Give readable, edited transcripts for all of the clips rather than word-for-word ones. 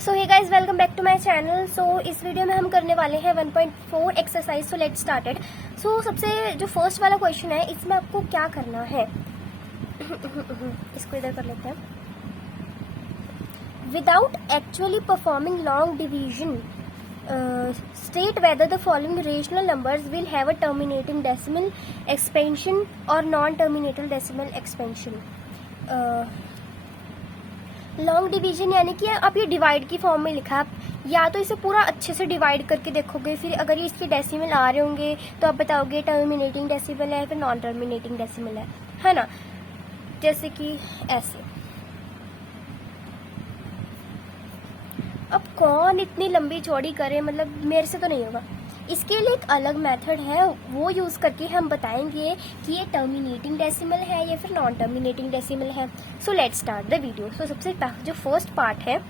So hey guys welcome back to my channel. So इस video में हम करने वाले हैं 1.4 exercise. So let's started. So सबसे जो फर्स्ट वाला क्वेश्चन है इसमें आपको क्या करना है इसको इधर कर लेते हैं। Without actually performing long division state whether the following rational numbers will have a terminating decimal expansion और non terminating decimal expansion. Long division यानी कि आप ये डिवाइड की फॉर्म में लिखा, आप या तो इसे पूरा अच्छे से डिवाइड करके देखोगे, फिर अगर ये इसके डेसिमल आ रहे होंगे तो आप बताओगे टर्मिनेटिंग डेसिमल है फिर नॉन टर्मिनेटिंग डेसिमल है ना, जैसे कि ऐसे। अब कौन इतनी लंबी चौड़ी करे, मतलब मेरे से तो नहीं होगा। इसके लिए एक अलग मेथड है, वो यूज करके हम बताएंगे कि ये टर्मिनेटिंग डेसिमल है या फिर नॉन टर्मिनेटिंग डेसिमल है। So let's start the video. So सबसे जो फर्स्ट पार्ट है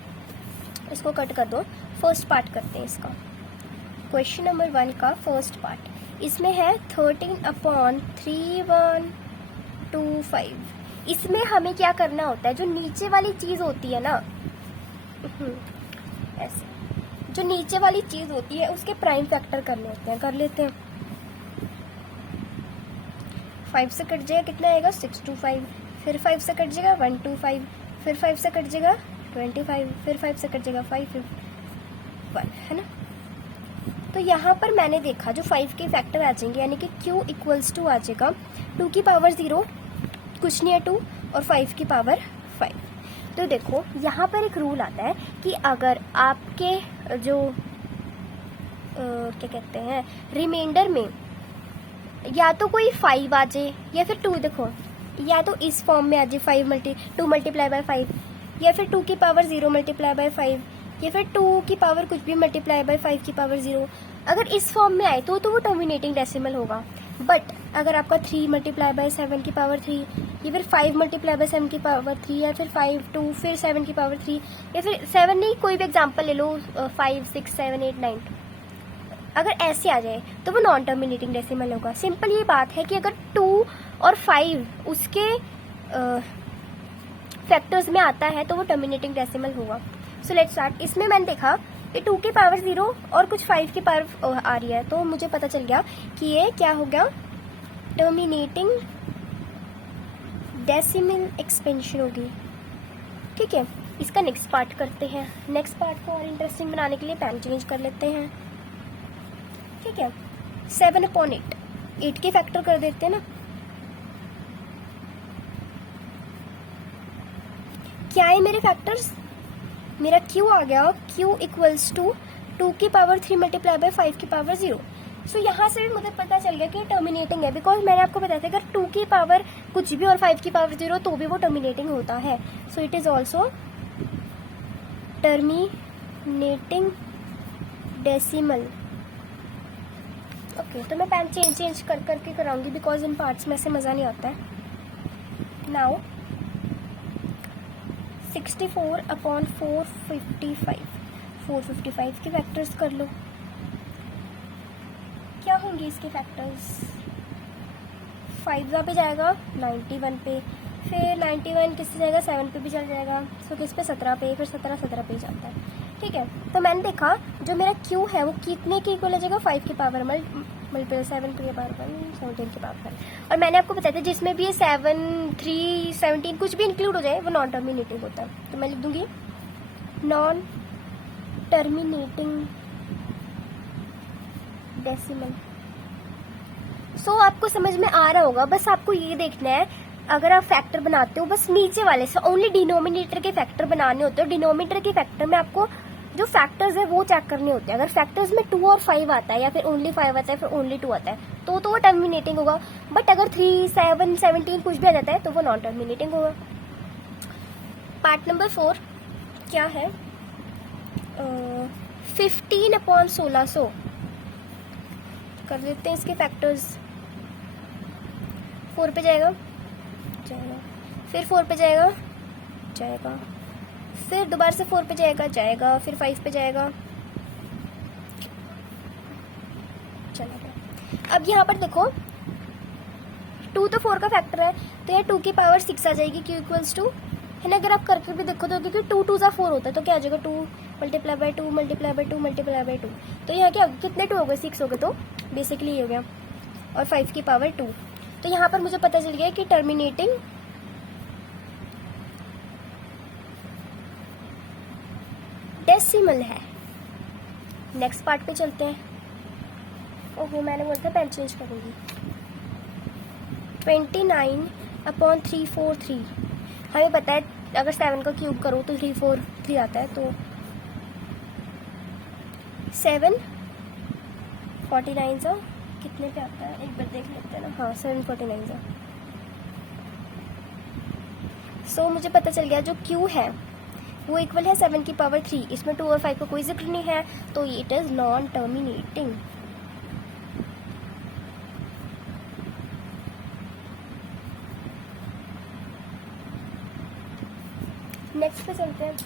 इसको कट कर दो, फर्स्ट पार्ट करते हैं इसका। क्वेश्चन नंबर 1 का फर्स्ट पार्ट इसमें है 13/3125। इसमें हमें क्या करना होता है, जो नीचे वाली चीज होती है ना, ऐसे जो नीचे वाली चीज होती है उसके प्राइम फैक्टर कर लेते हैं। 5 से कट जाएगा कितना आएगा 625, फिर 5 से कट जाएगा 125, फिर 5 से कट जाएगा 25, फिर 5 से कट जाएगा 5, फिर 1, है ना। तो यहाँ पर मैंने देखा जो 5 के फैक्टर आ जाएंगे, यानी कि Q इक्वल्स टू आ जाएगा 2 की पावर 0 कुछ नहीं है 2 और 5 की पावर 5। तो देखो यहाँ पर एक रूल आता है कि अगर आपके जो क्या कहते हैं रिमाइंडर में या तो कोई 5 आ जाए या फिर 2, देखो या तो इस फॉर्म में आ जाए 2 मल्टीप्लाई बाय 5, या फिर 2 की पावर 0 मल्टीप्लाई बाय 5, या फिर 2 की पावर कुछ भी मल्टीप्लाई बाय 5 की पावर 0। अगर इस फॉर्म में आए तो वो टर्मिनेटिंग डेसिमल होगा। बट अगर आपका 3 मल्टीप्लाई बाय 7 की पावर 3, या फिर 5 मल्टीप्लाई बाय 7 की पावर 3, या फिर 5 2 फिर 7 की पावर 3, या फिर 7 नहीं, कोई भी एग्जांपल ले लो 5 6 7 8 9, अगर ऐसे आ जाए तो वो नॉन टर्मिनेटिंग डेसिमल होगा। सिंपल ये बात है कि अगर 2 और 5 उसके फैक्टर्स में आता है तो वो टर्मिनेटिंग डेसिमल होगा। सो लेट्स स्टार्ट। इसमें मैंने देखा कि 2 की पावर 0 और कुछ 5 की पावर आ रही है, तो मुझे पता चल गया कि ये क्या हो गया, टर्मिनेटिंग डेसिमल एक्सपेंशन होगी। ठीक है, इसका नेक्स्ट पार्ट करते हैं। नेक्स्ट पार्ट को और इंटरेस्टिंग बनाने के लिए पेन चेंज कर लेते हैं। ठीक है, 7/8 8 के फैक्टर कर देते हैं ना। क्या है मेरे फैक्टर्स, मेरा Q आ गया, Q इक्वल्स टू 2 की पावर 3 मल्टीप्लाई बाय 5 की पावर 0। सो यहाँ से भी मुझे पता चल गया कि टर्मिनेटिंग है, बिकॉज मैंने आपको बताया था अगर 2 की पावर कुछ भी और 5 की पावर 0 तो भी वो टर्मिनेटिंग होता है। So it is also terminating decimal. Okay, तो मैं पेन चेंज कर करके कराऊंगी, बिकॉज इन पार्ट्स में से मज़ा नहीं आता है। नाउ 64/455 455 के फैक्टर्स कर लो। क्या होंगे इसके फैक्टर्स, 5 पे जाएगा 91 पे, फिर 91 किससे जाएगा 7 पे भी चल जाएगा, सो किस पे 17 पे, फिर 17 पे जाता है। ठीक है, तो मैंने देखा जो मेरा Q है वो कितने के इक्वल आ जाएगा 5 की पावर मल्टीप्लाई 7 की पावर 17 की पावर। और मैंने आपको बताया था जिसमें भी ये 7 3 17 कुछ भी इंक्लूड हो जाए वो नॉन टर्मिनेटिंग होता है। तो मैं लिख दूंगी नॉन टर्मिनेटिंग डेसिमल। सो आपको समझ में आ रहा होगा, बस आपको ये देखना है अगर आप फैक्टर बनाते हो बस नीचे वाले से ओनली डिनोमिनेटर के फैक्टर बनाने होते हो। डिनोमिनेटर के फैक्टर में आपको जो फैक्टर्स है वो चेक करने होते हैं। अगर फैक्टर्स में 2 और 5 आता है या फिर ओनली 5 आता है फिर ओनली 2 आता है तो वो टर्मिनेटिंग होगा। बट अगर 3 7 17 कुछ भी आ जाता है तो वो नॉन टर्मिनेटिंग होगा। पार्ट नंबर 4 क्या है, 15/1600 कर देते हैं इसके फैक्टर्स। 4 पे जाएगा, फिर 4 पे जाएगा, फिर दोबारा से 4 पे जाएगा, फिर 5 पे जाएगा, चला गया। अब यहाँ पर देखो 2 तो 4 का फैक्टर है, तो ये 2 की पावर 6 आ जाएगी Q इक्वल्स टू है ना। अगर आप करके भी देखो तो क्योंकि 2 2 सा 4 होता है तो क्या आ जाएगा 2 multiply by 2 multiply by 2 multiply by 2। तो यहाँ क्या कितने 2 हो गए 6 हो गए, तो बेसिकली ये हो गया, और 5 की पावर 2। तो यहाँ पर मुझे पता चल गया कि टर्मिनेटिंग डेसिमल है। नेक्स्ट पार्ट पे चलते हैं। ओहो मैंने बोला था पेन चेंज करूंगी। 29/343 हमें पता है अगर 7 का क्यूब करो तो 343 आता है, तो 749 सा कितने पे आता है एक बार देख लेते हैं ना। हाँ 749 सा। सो मुझे पता चल गया जो Q है वो इक्वल है 7 की पावर 3। इसमें 2 और 5 का कोई जिक्र नहीं है, तो it is non terminating. Next पे चलते हैं।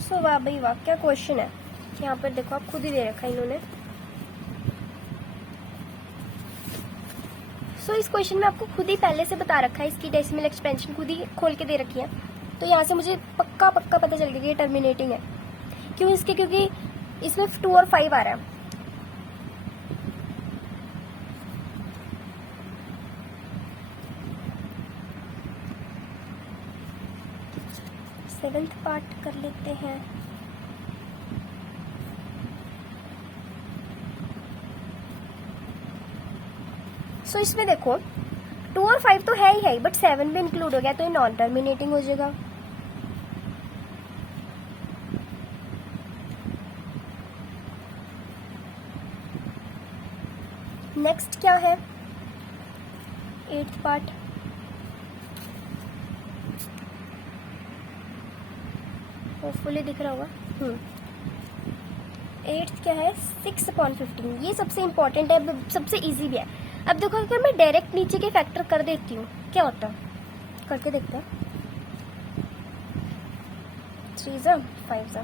सो वाह भाई वाह, क्या क्वेश्चन है। यहाँ पर देखो आप खुद ही दे रखा है इन्होंने। सो इस क्वेश्चन में आपको खुद ही पहले से बता रखा है, इसकी डेसिमल एक्सपेंशन खुद ही खोल के दे रखी है। तो यहाँ से मुझे पक्का पक्का पता चल गया कि ये टर्मिनेटिंग है। क्यों? इसके क्योंकि इसमें 2 और 5 आ रहा है। सेवेंथ पार्ट कर लेते हैं। सो इसमें देखो 2 और 5 तो है ही, बट 7 भी इंक्लूड हो गया तो ये नॉन टर्मिनेटिंग हो जाएगा। नेक्स्ट क्या है? 8th part. होपफुली दिख रहा होगा। 8th क्या है? 6/15। ये सबसे इम्पोर्टेंट है, सबसे इजी भी है। अब देखो अगर मैं डायरेक्ट नीचे के फैक्टर कर देती हूँ क्या होता है, करके देखते हैं। 3 ज़ा 5 ज़ा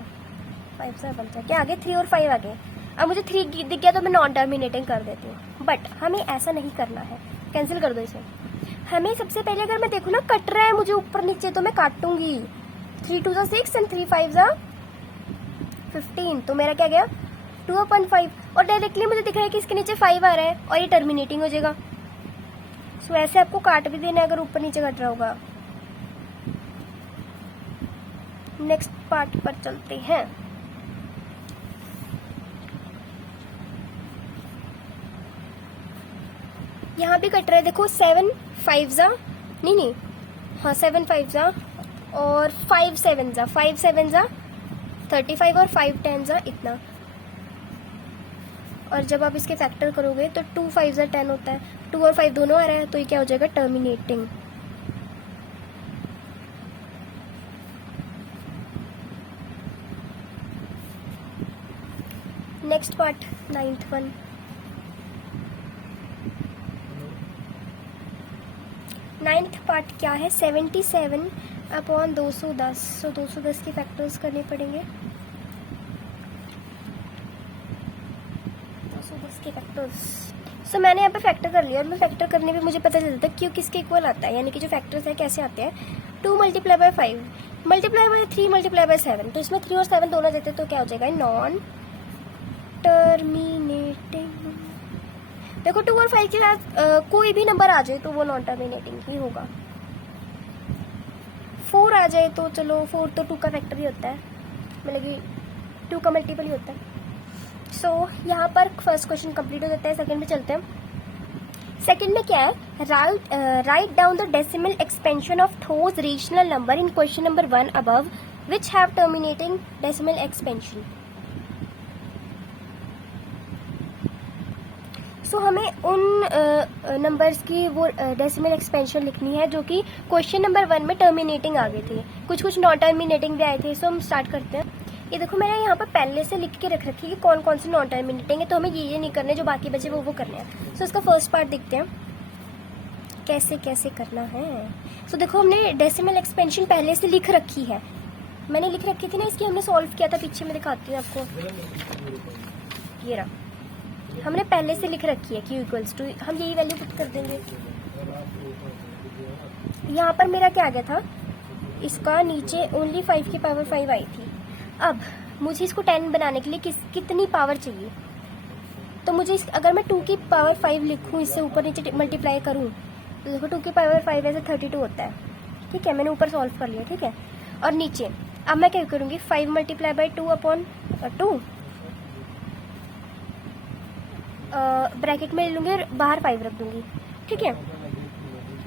5 ज़ा बनता है क्या? आगे 3 और 5 आगे। अब मुझे 3 दिख गया तो मैं नॉन टर्मिनेटिंग कर देती हूँ, बट हमें ऐसा नहीं करना है। कैंसिल कर दो इसे। हमें सबसे पहले अगर मैं देखूँ ना कट रहा है मुझे ऊपर नीचे तो मैं काटूंगी। 3 2 ज़ा 6 एंड 3 5 ज़ा 15। तो मेरा क्या गया 2/5। और डायरेक्टली मुझे दिख रहा है कि इसके नीचे 5 आ रहा है और ये टर्मिनेटिंग हो जाएगा। सो ऐसे आपको काट भी देना है अगर ऊपर नीचे कट रहा होगा। नेक्स्ट पार्ट पर चलते हैं। यहाँ भी कट रहा है देखो 7 5 ज़ा नहीं हाँ 7 5 ज़ा और 5 7 ज़ा 5 7 ज़ा 35 और 5 10 ज़ा इतना। और जब आप इसके फैक्टर करोगे तो 2 5 ज़ा 10 होता है। 2 और 5 दोनों आ रहा है तो ये क्या हो जाएगा terminating. Next part 9th one. Ninth part क्या है? 77/210। सो 210 के फैक्टर्स करने पड़ेंगे। 210 के फैक्टर्स। सो मैंने यहाँ पे फैक्टर कर लिया और मैं फैक्टर करने में मुझे पता चलता है क्यों किसके इक्वल आता है, यानी कि जो फैक्टर्स है कैसे आते हैं। 2 multiply by 5 multiply by 3 multiply by 7। तो इसमें 3 और 7 दोनों देते तो क्या हो जाएगा नॉन टर्मिनेटिंग। देखो 2 और 5 के साथ कोई भी नंबर आ जाए तो वो नॉन टर्मिनेटिंग ही होगा। 4 आ जाए तो चलो 4 तो 2 का फैक्टर ही होता है, मतलब कि 2 का मल्टीपल ही होता है। सो यहाँ पर फर्स्ट क्वेश्चन कंप्लीट हो जाता है। सेकंड में चलते हैं। सेकंड में क्या है? Write down the decimal expansion of those rational number in question number 1 above which have terminating decimal expansion. So हमें उन नंबर्स की वो डेसिमल एक्सपेंशन लिखनी है जो कि क्वेश्चन नंबर 1 में टर्मिनेटिंग आ गए थे, कुछ नॉन टर्मिनेटिंग भी आए थे। सो हम स्टार्ट करते हैं। ये देखो मैंने यहाँ पर पहले से लिख के रख रखी है कि कौन कौन से नॉन टर्मिनेटिंग है, तो हमें ये नहीं करने, जो बाकी बचे वो करने हैं। सो इसका फर्स्ट पार्ट देखते हैं कैसे कैसे करना है। सो देखो हमने डेसिमल एक्सपेंशन पहले से लिख रखी है, मैंने लिख रखी थी ना, इसकी हमने सॉल्व किया था, पीछे मैं दिखाती हूँ आपको। ये रहा हमने पहले से लिख रखी है q इक्वल्स टू, हम यही वैल्यू पुट कर देंगे। यहाँ पर मेरा क्या आ गया था, इसका नीचे ओनली 5 की पावर 5 आई थी। अब मुझे इसको 10 बनाने के लिए कितनी पावर चाहिए, तो मुझे अगर मैं 2 की पावर 5 लिखूँ, इससे ऊपर नीचे मल्टीप्लाई करूँ, तो देखो 2 की पावर 5 ऐसे 32 होता है। ठीक है, मैंने ऊपर सॉल्व कर लिया। ठीक है, और नीचे अब मैं क्या करूँगी, 5 मल्टीप्लाई बाई 2 अपॉन 2 ब्रैकेट में ले लूँगी और बाहर 5 रख दूँगी। ठीक है,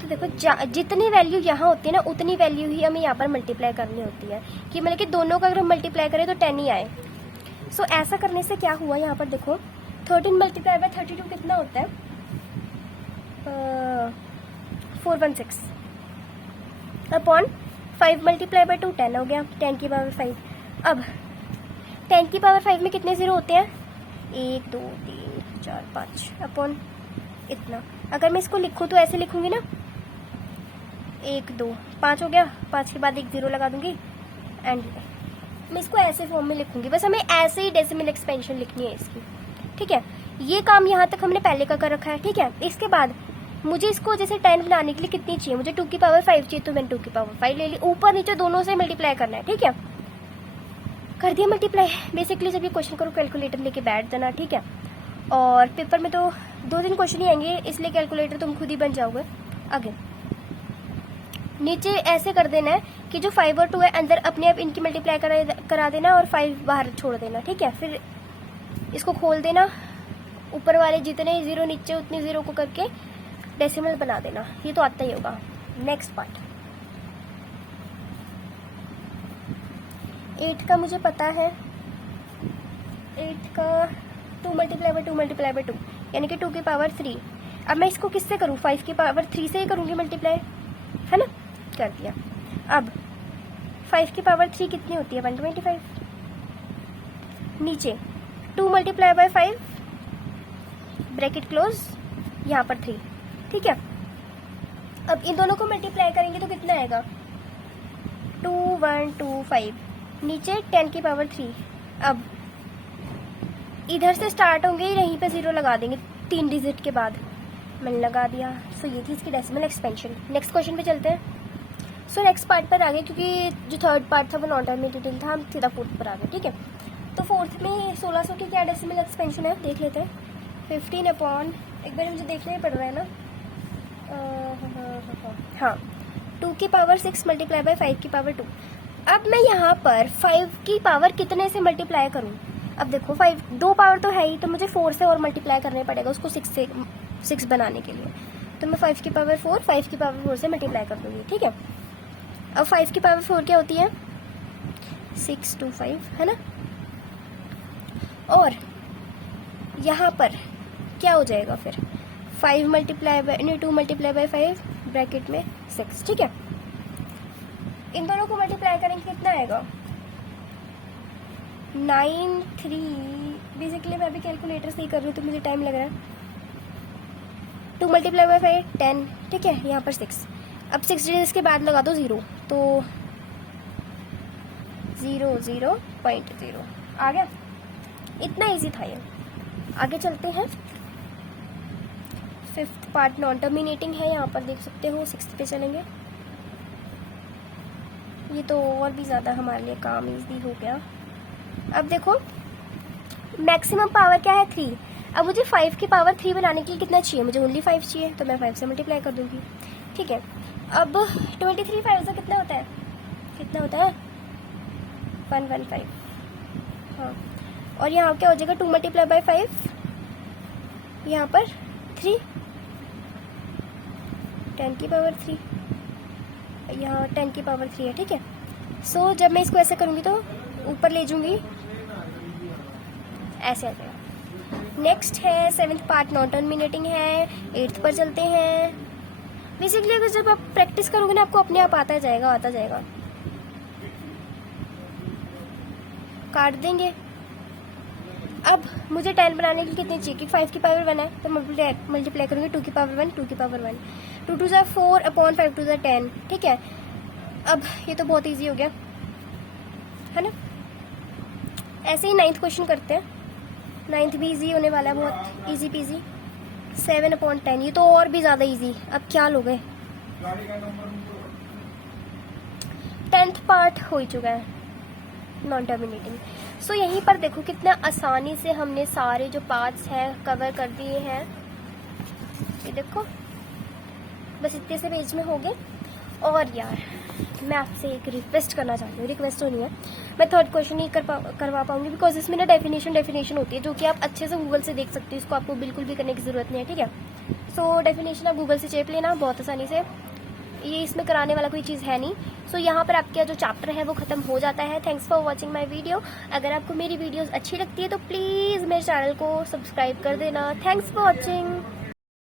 तो देखो जितनी वैल्यू यहाँ होती है ना, उतनी वैल्यू ही हमें यहाँ पर मल्टीप्लाई करनी होती है, कि मतलब कि दोनों का अगर हम मल्टीप्लाई करें तो 10 ही आए। सो ऐसा करने से क्या हुआ, यहाँ पर देखो 13 मल्टीप्लाई बाय 32 कितना होता है, 416 अपॉन 5 मल्टीप्लाई बाय 2 10 हो गया, 10 की पावर 5। अब 10 की पावर 5 में कितने जीरो होते हैं, 1 2 3 4 5 अपॉन इतना। अगर मैं इसको लिखूँ तो ऐसे लिखूँगी ना, 1 2 5 हो गया, 5 के बाद एक जीरो लगा दूंगी एंड मैं इसको ऐसे फॉर्म में लिखूंगी। बस हमें ऐसे ही डेसिमल एक्सपेंशन लिखनी है इसकी। ठीक है, ये काम यहाँ तक हमने पहले का कर रखा है। ठीक है, इसके बाद मुझे इसको जैसे 10 बनाने के लिए कितनी चाहिए, मुझे 2 की पावर 5 चाहिए, तो मैंने 2 की पावर 5 ले ली, ऊपर नीचे दोनों से मल्टीप्लाई करना है। ठीक है, कर दिया मल्टीप्लाई। बेसिकली जब ये क्वेश्चन करो कैलकुलेटर लेके बैठ जाना। ठीक है, और पेपर में तो 2-3 क्वेश्चन ही आएंगे, इसलिए कैलकुलेटर तुम खुद ही बन जाओगे। आगे नीचे ऐसे कर देना है कि जो 5 और 2 है अंदर अपने आप इनकी मल्टीप्लाई करा देना और 5 बाहर छोड़ देना। ठीक है, फिर इसको खोल देना, ऊपर वाले जितने जीरो नीचे उतने जीरो को करके डेसिमल बना देना। ये तो आता ही होगा। नेक्स्ट पार्ट 8 का मुझे पता है, 8 का 2 मल्टीप्लाई बाय 2 मल्टीप्लाई बाय 2 यानी कि 2 की पावर 3। अब मैं इसको किससे करूँ, 5 की पावर 3 से ही करूँगी मल्टीप्लाई, है ना, कर दिया। अब 5 की पावर 3 कितनी होती है, 125। नीचे 2 मल्टीप्लाई बाय 5 ब्रैकेट क्लोज, यहाँ पर 3। ठीक है, अब इन दोनों को मल्टीप्लाई करेंगे तो कितना आएगा, 2 1 2 5, नीचे 10 की पावर 3। अब इधर से स्टार्ट होंगे, यहीं पे जीरो लगा देंगे 3 डिजिट के बाद, मैंने लगा दिया। सो ये थी इसकी डेसिमल एक्सपेंशन। नेक्स्ट क्वेश्चन पे चलते हैं। सो नेक्स्ट पार्ट पर आ गए, क्योंकि जो थर्ड पार्ट था वो नॉन टर्मिनेटेड था, हम सीधा फोर्थ पर आ गए। ठीक है, तो फोर्थ में 1600 की क्या डेसिमल एक्सपेंशन है देख लेते हैं। 15 अपॉन, एक बार मुझे देखना ही पड़ रहा है ना, हाँ 2 की पावर 6 मल्टीप्लाई बाय 5 की पावर 2। अब मैं यहाँ पर 5 की पावर कितने से मल्टीप्लाई करूँ, अब देखो 5 2 पावर तो है ही, तो मुझे 4 से और मल्टीप्लाई करने पड़ेगा उसको 6 बनाने के लिए। तो मैं 5 की पावर 4 5 की पावर 4 से मल्टीप्लाई कर दूंगी। ठीक है, अब 5 की पावर 4 क्या होती है, 625, है ना। और यहाँ पर क्या हो जाएगा फिर, 5 multiply by 2 multiply by 5 bracket में 6। ठीक है, इन दोनों को मल्टीप्लाई करेंगे कितना आएगा, 93। बेसिकली मैं अभी कैलकुलेटर से ही कर रही हूँ तो मुझे टाइम लग रहा है। 2 मल्टीप्लाई बाय 5 10। ठीक है, यहाँ पर 6। अब 6 डिजिट्स के बाद लगा दो 0, तो 0.0 आ गया। इतना इजी था ये। आगे चलते हैं। 5th पार्ट नॉन टर्मिनेटिंग है, यहाँ पर देख सकते हो। 6th पे चलेंगे। ये तो और भी ज़्यादा हमारे लिए काम इजी हो गया। अब देखो मैक्सिमम पावर क्या है, 3। अब मुझे 5 की पावर 3 बनाने के लिए कितना चाहिए, मुझे ओनली 5 चाहिए, तो मैं 5 से मल्टीप्लाई कर दूंगी। ठीक है, अब 23 5 से कितना होता है, 115। हाँ, और यहाँ क्या हो जाएगा, 2 मल्टीप्लाई बाय 5, यहाँ पर 3, 10 की पावर 3, यहाँ 10 की पावर 3 है। ठीक है, सो जब मैं इसको ऐसे करूँगी तो ऊपर ले जाऊँगी, ऐसे आ जाएगा। नेक्स्ट है 7th पार्ट नॉन टर्मिनेटिंग है। 8th पर चलते हैं। बेसिकली अगर जब आप प्रैक्टिस करोगे ना, आपको अपने आप आता जाएगा। काट देंगे। अब मुझे 10 बनाने के लिए कितनी चाहिए, कि 5 की पावर 1 है, तो मल्टीप्लाई करूँगी 2 की पावर 1 2 की पावर 1, 2 2 ज़ा 4 अपॉन 5 2 ज़ा 10। ठीक है, अब ये तो बहुत ईजी हो गया, है ना। ऐसे ही 9th क्वेश्चन करते हैं। 9th भी इजी होने वाला है, बहुत इजी पीजी। 7/10, ये तो और भी ज़्यादा इजी। अब क्या लोगे? 10th पार्ट हो ही चुका है, नॉन टर्मिनेटिंग। सो यहीं पर देखो कितना आसानी से हमने सारे जो पार्ट्स हैं कवर कर दिए हैं। ये देखो बस इतने से पेज में हो गए। और यार मैं आपसे एक रिक्वेस्ट करना चाहती हूँ, रिक्वेस्ट तो नहीं है, मैं थर्ड क्वेश्चन नहीं करवा पाऊंगी बिकॉज इसमें ना डेफिनेशन होती है जो कि आप अच्छे से गूगल से देख सकते हो, इसको आपको बिल्कुल भी करने की ज़रूरत नहीं है, ठीक है। सो डेफिनेशन आप गूगल से चेक लेना बहुत आसानी से, ये इसमें कराने वाला कोई चीज़ है नहीं। सो यहाँ पर आपका जो चैप्टर है वो खत्म हो जाता है। Thanks for watching my video. अगर आपको मेरी वीडियोज़ अच्छी लगती है तो प्लीज़ मेरे चैनल को सब्सक्राइब कर देना। Thanks for watching.